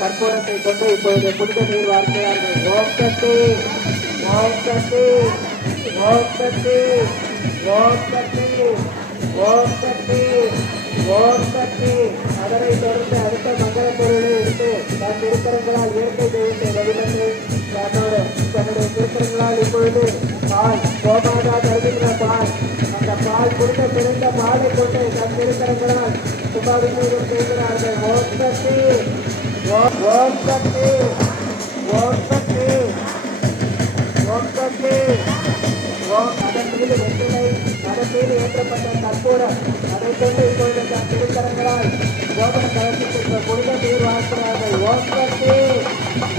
கற்பூரத்தை கொண்டு இப்பொழுது புனித நீர் வார்க்கிறார்கள். ஓம் சக்தி, ஓம் சக்தி, ஓம் சக்தி, ஓம் சக்தி, ஓம் சக்தி, ஓம் சக்தி. அதனை தொடர்ந்து அடுத்த மங்கள பொருளை எடுத்து தன் திருக்கரங்களால் இயற்கை தெய்வத்தை வழிபட்டு தன்னுடைய திருக்கரங்களால் இப்பொழுது பால் கோமாதா தருகின்ற பால், அந்த பால் கொடுத்த பிறந்த பாலை கொண்டு தன் திருக்கரங்களால் சுபாபிஷேகம் செய்கிறார்கள். ஓம் சக்தி, ஓம் சக்தி, ஓம் சக்தி, ஓம் சக்தி, ஓம். அதன் மீது வெற்றிலை, அதன் மீது ஏற்றப்பட்ட கற்பூரம், அதை கொண்டு இப்பொழுது தன் திருக்கரங்களால் கோபுர கலத்திற்கு புனித நீர் வாழ்க்கிறார்கள். ஓம் சக்தி,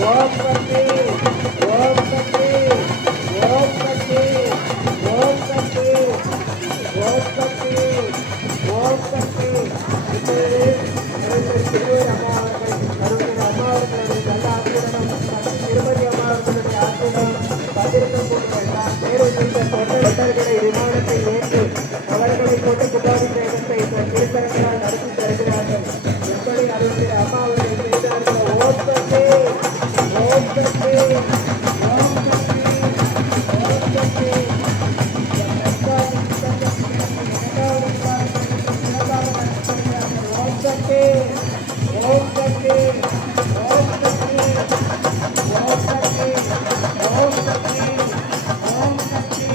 ஓம் சக்தி, ஓம் சக்தி, ஓம் சக்தி, ஓம் சக்தி, ஓம் சக்தி, ஓம் சக்தி. இப்பொழுது திருவூர் அம்மா அவர்கள், அம்மா அவர்களுடைய நல்ல ஆசீர்வாதம் திருமதி அம்மா தொண்டர்களை விமானத்தை ஏற்றி அவர்களை கொண்டு கும்பாபிஷேகத்தை திருத்தரங்களால் நடத்தி தருகிறார்கள். எப்படி அவருடைய அம்மா அவர்கள் செய்தார்கள். ஓம் சக்தி ஓம் சக்தி ஓம் சக்தி ஓம் சக்தி. ஓம் சக்தி ஓம் சக்தி ஓம் சக்தி ஓம் சக்தி ஓம் சக்தி ஓம் சக்தி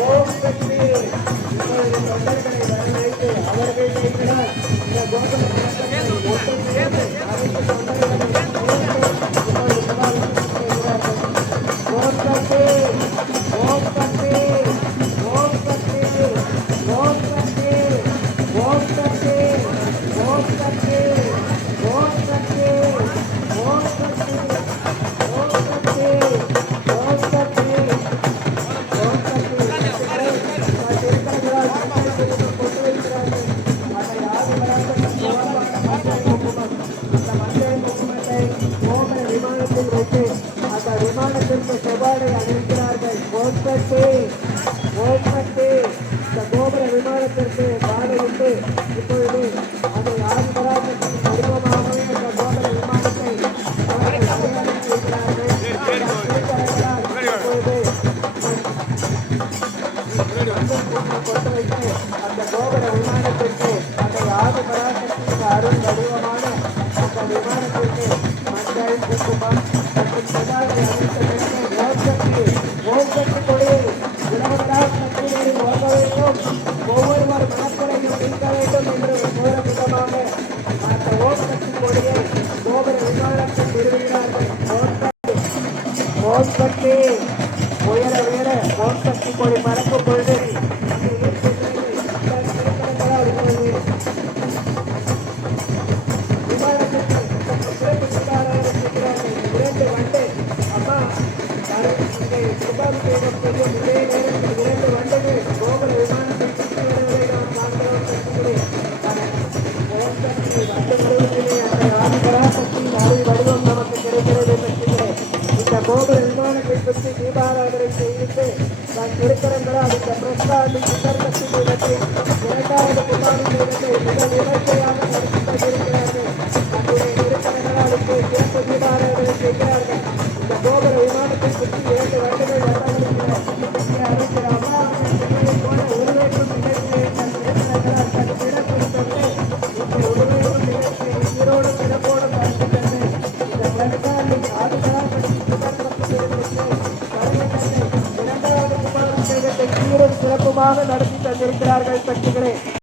ஓம் சக்தி. இப்பொழுது தொண்டர்களை வரவழைத்து அவர்கள் செய்கிறார். இந்த கோபுரத்தை ஒட்டு சேர்ந்து அனைத்து தொண்டர்களும் இப்பொழுது புகார் ஓம் சக்தி ஓம் சக்தி ஓம் சக்தி ஓம் சக்தி ஓம் சக்தி ஓம் சக்தி ஓம் சக்தி ஓம் சக்தி ஓம் சக்தி ஓம் சக்தி ஓம் சக்தி. திருக்கரங்களால் கொண்டு வைக்கிறார்கள். அதை யாரும் வராமல் மஞ்சள் குங்குமம், அந்த மஞ்சள் குங்குமத்தை கோபுர விமானத்தில் வைத்து அந்த விமானத்திற்கு செவ்வாடை அணிவிக்கிறார்கள். ஓம் சக்தி ஓம் சக்தி. இந்த கோபுர விமானத்திற்கு பாடையிட்டு இப்பொழுது அதை ஆதிபராசக்தி வடிவமாகவே இந்த கோபுர விமானத்தை அவர்கள் அடையாளம் செய்கிறார்கள். திருக்கரங்களால் இப்பொழுது கொண்டு வைத்து அந்த கோபுர விமானத்திற்கு அந்த ஆதிபராசக்திக்கு அருள் வடிவமான அந்த விமானத்திற்கு மஞ்சள் குங்குமம் மற்றும் செவ்வாடை அணிவித்த பிறகு ஓம் சக்தி ஓம் சக்தி கொடியை உலகளால் சக்திகளில் ஓங்க வேண்டும். ஒவ்வொருவர் மனக்குறையும் நீக்க வேண்டும் என்று கூற விதமாக அந்த ஓம் சக்தி கொடியை கோபுர விமானத்தில் நிறுவுகிறார்கள். ஓம் சக்தி உயர வேற ஓம் சக்தி கொடி பறக்கும் பொழுது இரண்டு வண்டு அம்மா கும்பாபிஷேகம் செய்யும் இதே நேரத்தில் இரண்டு வண்டுகள் கோபுர விமானத்தில் சுற்றி வருவதை நாம் காண்கிறோம். ஓம் சக்தி வண்டு வருவதிலே அந்த ஆதிபராசக்தியின் அருள் வடிவம் நமக்கு கிடைக்கிறது. இந்த கோபுர விமானத்தை சுற்றி தீபாராதனை செய்து தன் திருக்கரங்களால் இந்த பிரஸ்தாண்டி சுந்தரசக்தி பீடத்தை இரண்டாவது கும்பாபிஷேகத்தை மிக விமர்சையாக நடத்தி கொண்டிருக்கிறார்கள். தன்னுடைய திருக்கரங்களால் சிறப்பு தீபாராதனை செய்கிறார்கள். இந்த கோபுர விமானத்தை சுற்றி இரண்டு வருடங்கள் அறிவிக்கிற அம்மா போல உருவேற்றும் நிகழ்ச்சியை தன் திருக்கரங்களால் தன் பிறப்பிடித்தது. இந்த உருவேற்றும் நிகழ்ச்சியை உயிரோடு பிறப்போடும் நடத்தி தந்து இந்த பிரஸ்தாண்டி ஆதிபராசக்தி சுந்தரசக்தி பீடத்திற்கு இரண்டாவது கும்பாபிஷேகத்தை சீரும் சிறப்புமாக நடத்தி தந்திருக்கிறார்கள். சக்திகளே